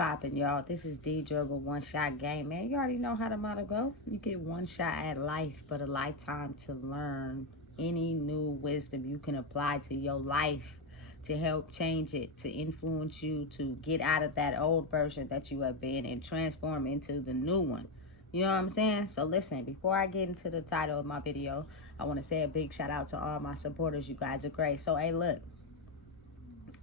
popping, y'all? This is Deidre with One Shot Game. Man, you already know how the motto go. You get one shot at life, but a lifetime to learn any new wisdom you can apply to your life to help change it, to influence you, to get out of that old version that you have been and transform into the new one. You know what I'm saying? So listen, before I get into the title of my video, I want to say a big shout out to all my supporters. You guys are great. So, hey, look.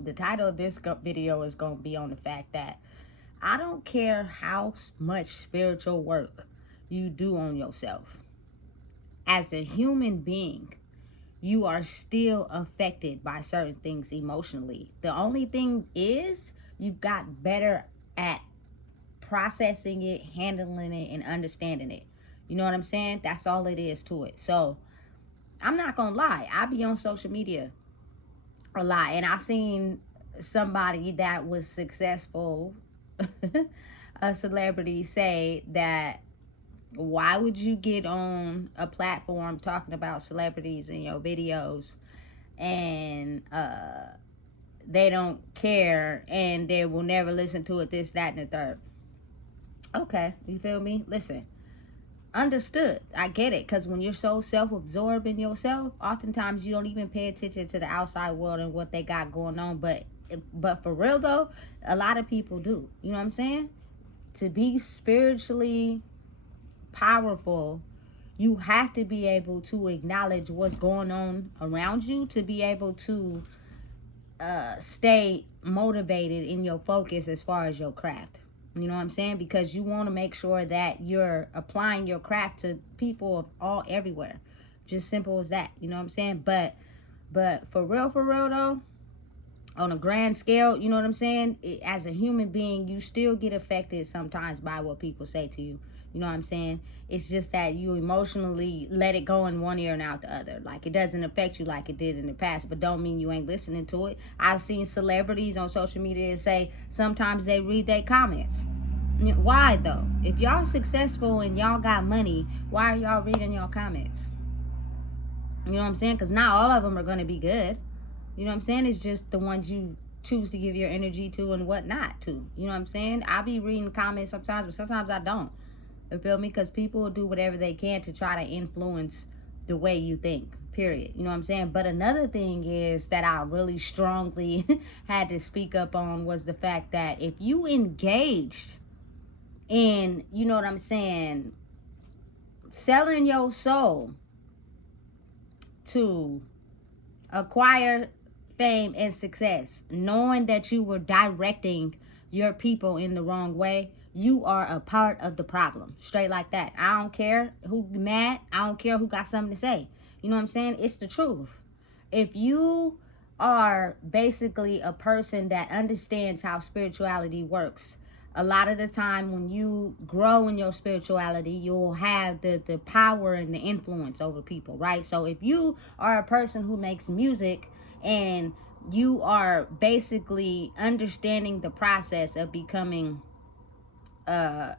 The title of this video is going to be on the fact that I don't care how much spiritual work you do on yourself. As a human being, you are still affected by certain things emotionally. The only thing is you've got better at processing it, handling it, and understanding it. You know what I'm saying? That's all it is to it. So I'm not going to lie. I be on social media a lot, and I seen somebody that was successful, a celebrity, say that why would you get on a platform talking about celebrities in your videos and they don't care and they will never listen to it, this, that, and the third. Okay, you feel me? Listen, understood. I get it, because when you're so self-absorbed in yourself, oftentimes you don't even pay attention to the outside world and what they got going on. But for real though, a lot of people do. You know what I'm saying? To be spiritually powerful, you have to be able to acknowledge what's going on around you, to be able to stay motivated in your focus as far as your craft. You know what I'm saying? Because you want to make sure that you're applying your craft to people of all everywhere. Just simple as that. You know what I'm saying? But for real though, on a grand scale, you know what I'm saying? As a human being, you still get affected sometimes by what people say to you. You know what I'm saying? It's just that you emotionally let it go in one ear and out the other. Like, it doesn't affect you like it did in the past, but don't mean you ain't listening to it. I've seen celebrities on social media say sometimes they read their comments. Why though? If y'all successful and y'all got money, why are y'all reading y'all comments? You know what I'm saying? Because not all of them are going to be good. You know what I'm saying? It's just the ones you choose to give your energy to and what not to. You know what I'm saying? I be reading comments sometimes, but sometimes I don't. You feel me? Because people will do whatever they can to try to influence the way you think, period. You know what I'm saying? But another thing is that I really strongly had to speak up on was the fact that if you engaged in, you know what I'm saying, selling your soul to acquire fame and success, knowing that you were directing your people in the wrong way, you are a part of the problem. Straight like that. I don't care who mad. I don't care who got something to say. You know what I'm saying? It's the truth. If you are basically a person that understands how spirituality works, a lot of the time when you grow in your spirituality, you'll have the power and the influence over people, right? So if you are a person who makes music and you are basically understanding the process of becoming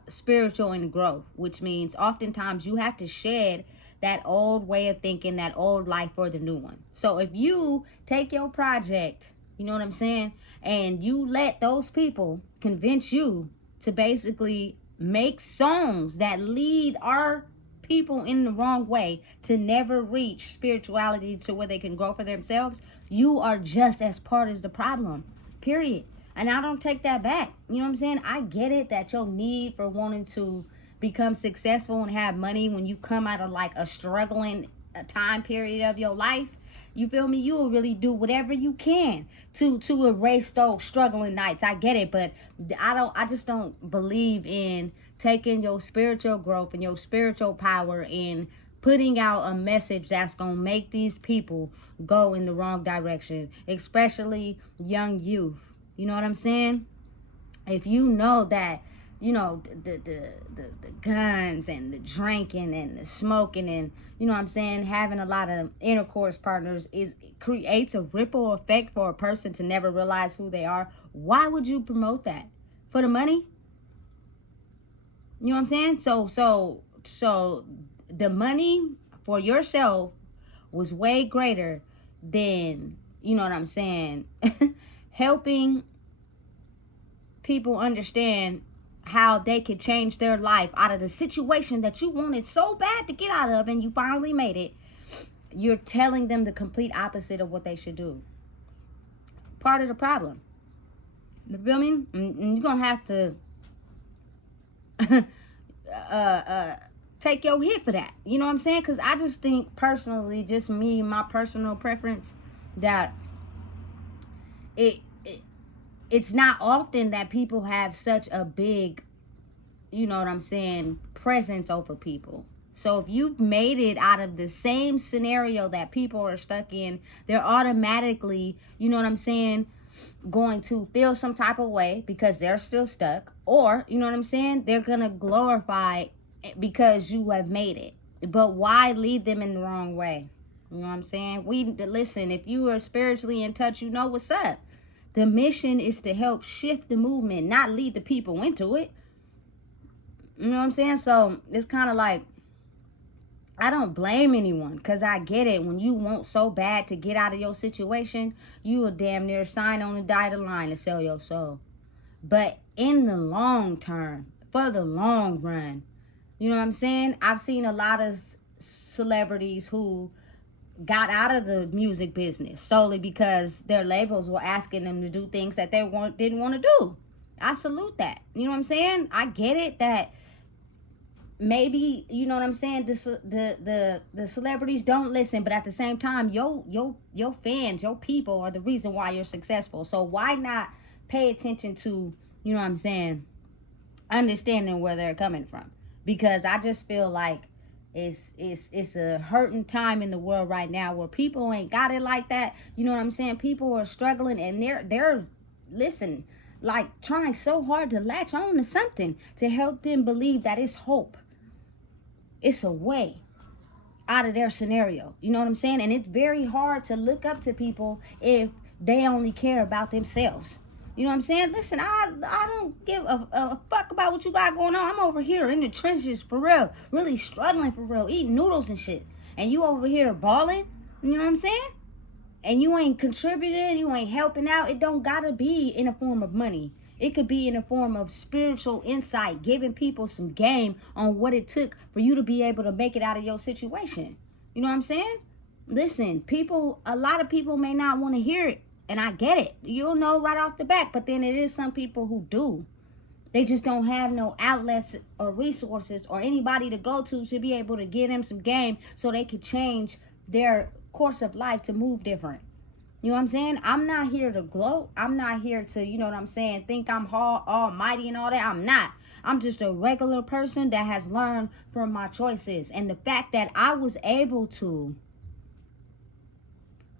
spiritual in growth, which means oftentimes you have to shed that old way of thinking, that old life, for the new one. So if you take your project, you know what I'm saying, and you let those people convince you to basically make songs that lead our people in the wrong way to never reach spirituality to where they can grow for themselves, you are just as part as the problem, period. And I don't take that back. You know what I'm saying? I get it that your need for wanting to become successful and have money when you come out of like a struggling time period of your life, you feel me? You will really do whatever you can to erase those struggling nights. I get it, but I just don't believe in taking your spiritual growth and your spiritual power and putting out a message that's going to make these people go in the wrong direction, especially young youth. You know what I'm saying? If you know that, you know, the guns and the drinking and the smoking and, you know what I'm saying, having a lot of intercourse partners creates a ripple effect for a person to never realize who they are, why would you promote that? For the money? You know what I'm saying? So the money for yourself was way greater than, you know what I'm saying, helping people understand how they could change their life out of the situation that you wanted so bad to get out of and you finally made it, you're telling them the complete opposite of what they should do. Part of the problem. You feel me? And you're going to have to take your hit for that. You know what I'm saying? Because I just think personally, just me, my personal preference, that it's not often that people have such a big, you know what I'm saying, presence over people. So if you've made it out of the same scenario that people are stuck in, they're automatically, you know what I'm saying, going to feel some type of way because they're still stuck. Or, you know what I'm saying, they're going to glorify because you have made it. But why lead them in the wrong way? You know what I'm saying? Listen, if you are spiritually in touch, you know what's up. The mission is to help shift the movement, not lead the people into it. You know what I'm saying? So it's kind of like, I don't blame anyone, because I get it. When you want so bad to get out of your situation, you will damn near sign on the dotted line to sell your soul. But in the long term, for the long run, you know what I'm saying? I've seen a lot of celebrities who got out of the music business solely because their labels were asking them to do things that they didn't want to do. I salute that. You know what I'm saying? I get it that maybe, you know what I'm saying, the celebrities don't listen, but at the same time, your fans, your people are the reason why you're successful. So why not pay attention to, you know what I'm saying, understanding where they're coming from? Because I just feel like it's a hurting time in the world right now where people ain't got it like that. You know what I'm saying? People are struggling, and they're listen, like trying so hard to latch on to something to help them believe that it's hope. It's a way out of their scenario. You know what I'm saying? And it's very hard to look up to people if they only care about themselves. You know what I'm saying? Listen, I don't give a fuck about what you got going on. I'm over here in the trenches for real, really struggling for real, eating noodles and shit. And you over here balling, you know what I'm saying? And you ain't contributing, you ain't helping out. It don't gotta be in a form of money. It could be in a form of spiritual insight, giving people some game on what it took for you to be able to make it out of your situation. You know what I'm saying? Listen, a lot of people may not want to hear it. And I get it. You'll know right off the bat. But then it is some people who do. They just don't have no outlets or resources or anybody to go to be able to give them some game so they could change their course of life to move different. You know what I'm saying? I'm not here to gloat. I'm not here to, you know what I'm saying, think I'm almighty and all that. I'm not. I'm just a regular person that has learned from my choices. And the fact that I was able to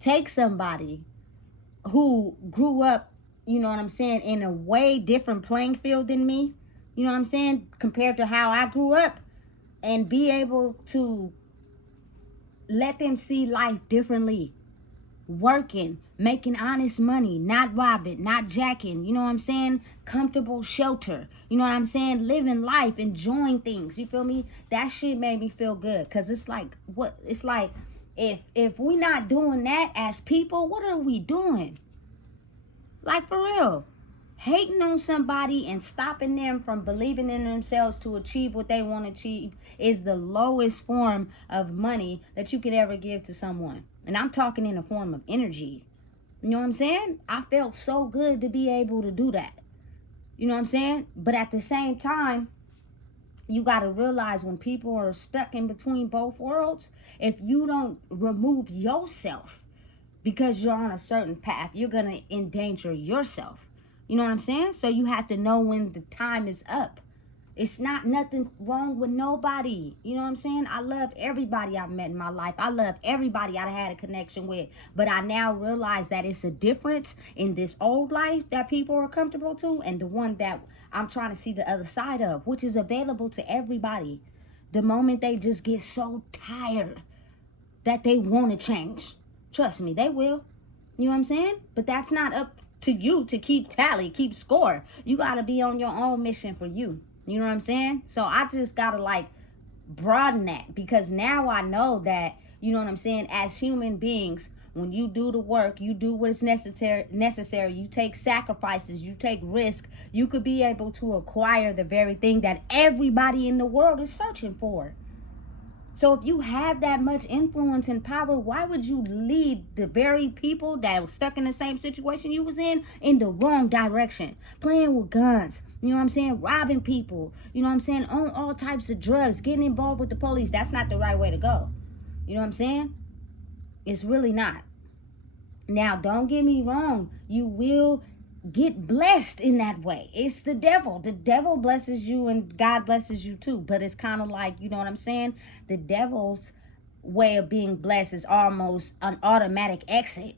take somebody who grew up, you know what I'm saying, in a way different playing field than me, you know what I'm saying, compared to how I grew up, and be able to let them see life differently, working, making honest money, not robbing, not jacking, you know what I'm saying, comfortable shelter, you know what I'm saying, living life, enjoying things, you feel me? That shit made me feel good, because it's like, if we not doing that as people, what are we doing? Like, for real. Hating on somebody and stopping them from believing in themselves to achieve what they want to achieve is the lowest form of money that you could ever give to someone. And I'm talking in a form of energy. You know what I'm saying? I felt so good to be able to do that. You know what I'm saying? But at the same time, you got to realize when people are stuck in between both worlds, if you don't remove yourself because you're on a certain path, you're going to endanger yourself. You know what I'm saying? So you have to know when the time is up. It's not nothing wrong with nobody. You know what I'm saying? I love everybody I've met in my life. I love everybody I've had a connection with. But I now realize that it's a difference in this old life that people are comfortable to and the one that I'm trying to see the other side of, which is available to everybody. The moment they just get so tired that they want to change. Trust me, they will. You know what I'm saying? But that's not up to you to keep tally, keep score. You got to be on your own mission for you. You know what I'm saying? So I just got to broaden that, because now I know that, you know what I'm saying, as human beings, when you do the work, you do what is necessary, you take sacrifices, you take risk, you could be able to acquire the very thing that everybody in the world is searching for. So if you have that much influence and power, why would you lead the very people that were stuck in the same situation you was in the wrong direction? Playing with guns, you know what I'm saying? Robbing people, you know what I'm saying? On all types of drugs, getting involved with the police. That's not the right way to go. You know what I'm saying? It's really not. Now, don't get me wrong. You will get blessed in that way. It's the devil. The devil blesses you and God blesses you too. But it's kind of like, you know what I'm saying? The devil's way of being blessed is almost an automatic exit.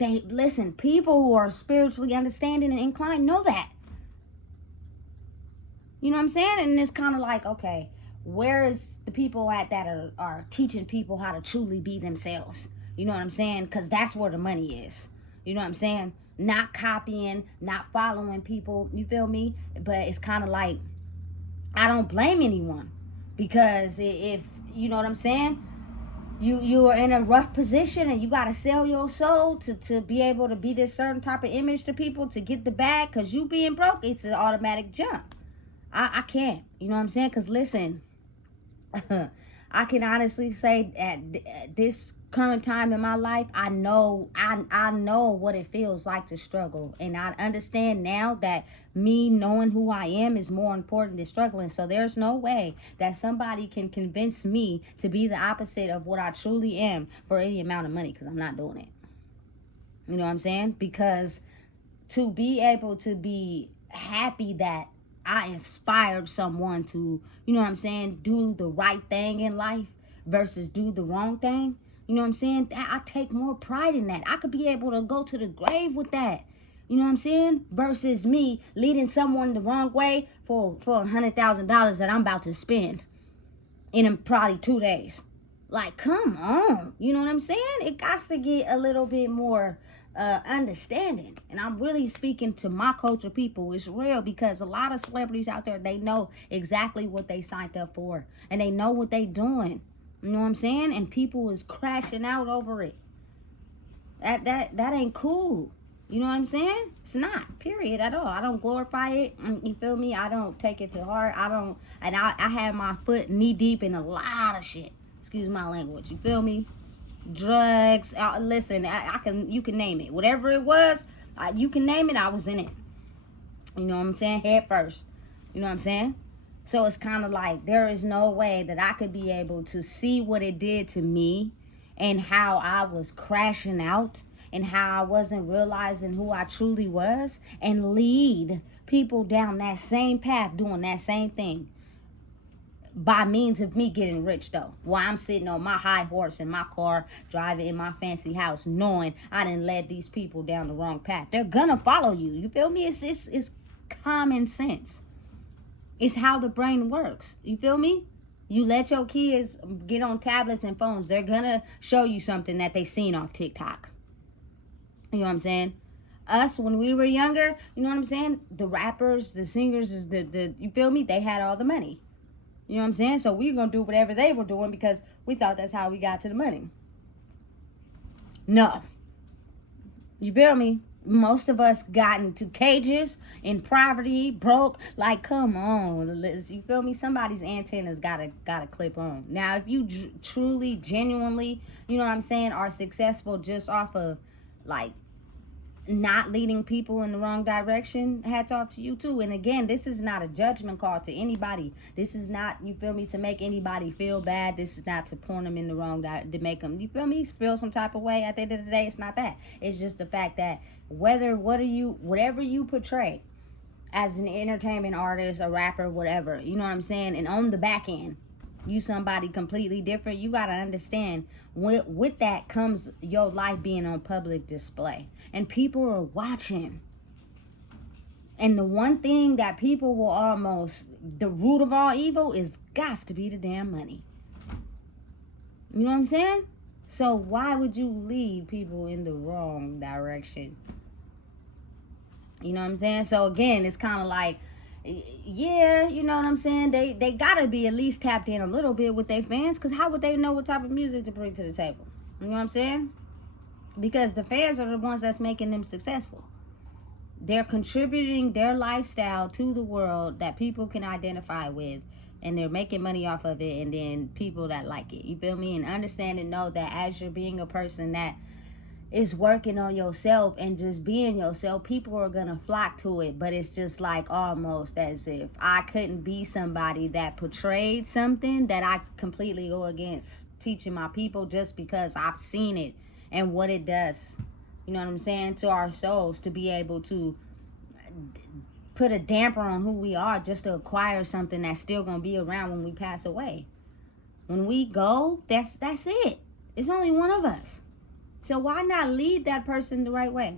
Listen, people who are spiritually understanding and inclined know that. You know what I'm saying? And it's kind of like, okay, where is the people at that are teaching people how to truly be themselves? You know what I'm saying? Because that's where the money is. You know what I'm saying? Not copying, not following people. You feel me? But it's kind of like, I don't blame anyone. Because if, you know what I'm saying? You are in a rough position and you got to sell your soul to be able to be this certain type of image to people to get the bag. Because you being broke, it's an automatic jump. I can't. You know what I'm saying? Because listen, I can honestly say at this current time in my life, I know what it feels like to struggle. And I understand now that me knowing who I am is more important than struggling. So there's no way that somebody can convince me to be the opposite of what I truly am for any amount of money, because I'm not doing it. You know what I'm saying? Because to be able to be happy that I inspired someone to, you know what I'm saying, do the right thing in life versus do the wrong thing. You know what I'm saying? I take more pride in that. I could be able to go to the grave with that. You know what I'm saying? Versus me leading someone the wrong way for $100,000 that I'm about to spend in probably 2 days. Like, come on. You know what I'm saying? It got to get a little bit more understanding. And I'm really speaking to my culture people. It's real, because a lot of celebrities out there, they know exactly what they signed up for, and they know what they doing. You know what I'm saying? And people is crashing out over it. That ain't cool. You know what I'm saying? It's not, period, at all. I don't glorify it. You feel me? I don't take it to heart. I have my foot knee deep in a lot of shit. Excuse my language. You feel me? Drugs. Listen, you can name it. Whatever it was, you can name it. I was in it. You know what I'm saying? Head first. You know what I'm saying? So it's kind of like, there is no way that I could be able to see what it did to me and how I was crashing out and how I wasn't realizing who I truly was, and lead people down that same path doing that same thing by means of me getting rich, though, while I'm sitting on my high horse in my car, driving in my fancy house, knowing I didn't led these people down the wrong path. They're gonna follow you. You feel me? It's common sense. It's how the brain works. You feel me? You let your kids get on tablets and phones, they're gonna show you something that they seen off TikTok. You know what I'm saying? Us, when we were younger, you know what I'm saying? The rappers, the singers, you feel me? They had all the money. You know what I'm saying? So we were gonna do whatever they were doing because we thought that's how we got to the money. No. You feel me? Most of us got into cages, in poverty, broke. Like, come on, you feel me? Somebody's antennas gotta clip on. Now, if you truly, genuinely, you know what I'm saying, are successful just off of like not leading people in the wrong direction, hats off to you too. And again, this is not a judgment call to anybody. This is not, you feel me, to make anybody feel bad. This is not to point them in the wrong to make them, you feel me, feel some type of way. At the end of the day, it's not that. It's just the fact that whatever you portray as an entertainment artist, a rapper, whatever, you know what I'm saying, and on the back end, you somebody completely different. You got to understand, with that comes your life being on public display, and people are watching. And the one thing that people will almost, the root of all evil is got to be the damn money. You know what I'm saying? So why would you lead people in the wrong direction? You know what I'm saying? So again, it's kind of like, yeah, you know what I'm saying? They gotta be at least tapped in a little bit with their fans, because how would they know what type of music to bring to the table? You know what I'm saying? because the fans are the ones that's making them successful. They're contributing their lifestyle to the world that people can identify with, and they're making money off of it, and then people that like it. You feel me? And understand and know that as you're being a person that is working on yourself and just being yourself, people are gonna flock to it. But it's just like almost as if I couldn't be somebody that portrayed something that I completely go against teaching my people, just because I've seen it and what it does, you know what I'm saying, to our souls, to be able to put a damper on who we are just to acquire something that's still gonna be around when we pass away. When we go, that's it. It's only one of us. So why not lead that person the right way?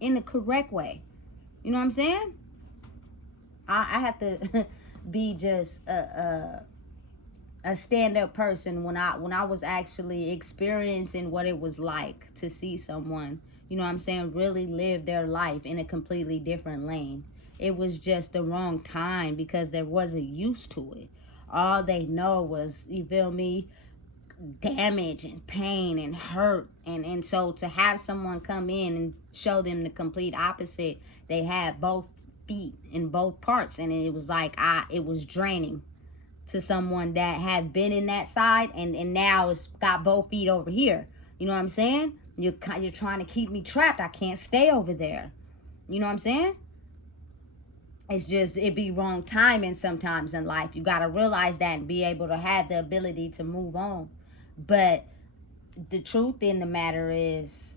In the correct way. You know what I'm saying? I have to be just a stand-up person when I was actually experiencing what it was like to see someone, you know what I'm saying, really live their life in a completely different lane. It was just the wrong time because there wasn't used to it. All they know was, you feel me, damage and pain and hurt, and so to have someone come in and show them the complete opposite, they had both feet in both parts, and it was like it was draining to someone that had been in that side, and now it's got both feet over here. You know what I'm saying? You're trying to keep me trapped. I can't stay over there. You know what I'm saying? It's just, it be wrong timing sometimes in life. You got to realize that and be able to have the ability to move on. But the truth in the matter is,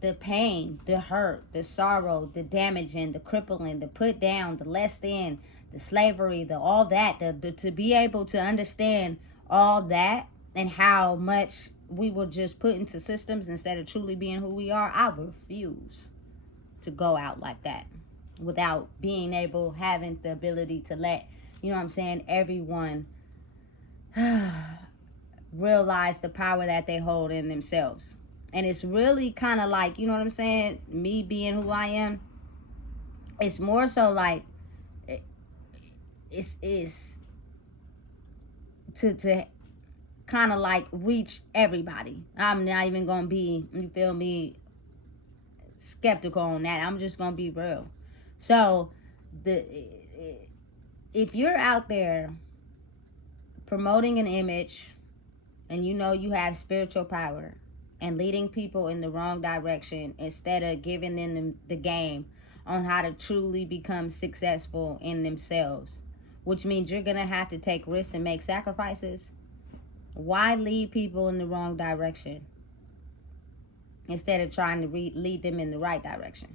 the pain, the hurt, the sorrow, the damaging, the crippling, the put down, the less than, the slavery, the all that, to be able to understand all that and how much we were just put into systems instead of truly being who we are, I refuse to go out like that without being able, having the ability to let, you know what I'm saying, everyone realize the power that they hold in themselves. And it's really kind of like, you know what I'm saying, me being who I am, it's more so like it's to kind of like reach everybody. I'm not even gonna be, you feel me, skeptical on that. I'm just gonna be real. So if you're out there promoting an image and you know you have spiritual power and leading people in the wrong direction instead of giving them the game on how to truly become successful in themselves, which means you're gonna have to take risks and make sacrifices, why lead people in the wrong direction instead of trying to lead them in the right direction?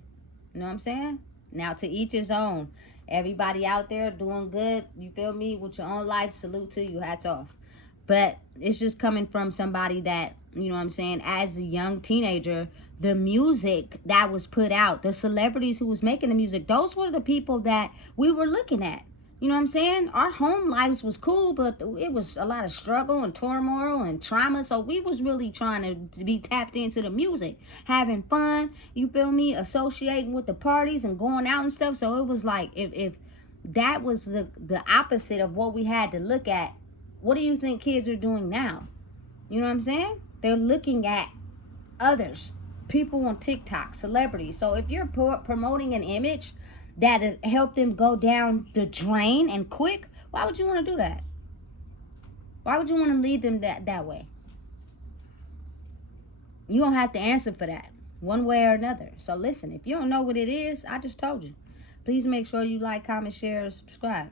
You know what I'm saying? Now, to each his own. Everybody out there doing good, you feel me, with your own life, salute to you, hats off. But it's just coming from somebody that, you know what I'm saying, as a young teenager, the music that was put out, the celebrities who was making the music, those were the people that we were looking at. You know what I'm saying? Our home lives was cool, but it was a lot of struggle and turmoil and trauma. So we was really trying to be tapped into the music, having fun, you feel me, associating with the parties and going out and stuff. So it was like, if that was the opposite of what we had to look at, what do you think kids are doing now? You know what I'm saying? They're looking at others, people on TikTok, celebrities. So if you're promoting an image that help them go down the drain and quick, why would you want to do that? Why would you want to lead them that way? You don't have to answer for that one way or another. So listen, if you don't know what it is, I just told you. Please make sure you like, comment, share, subscribe.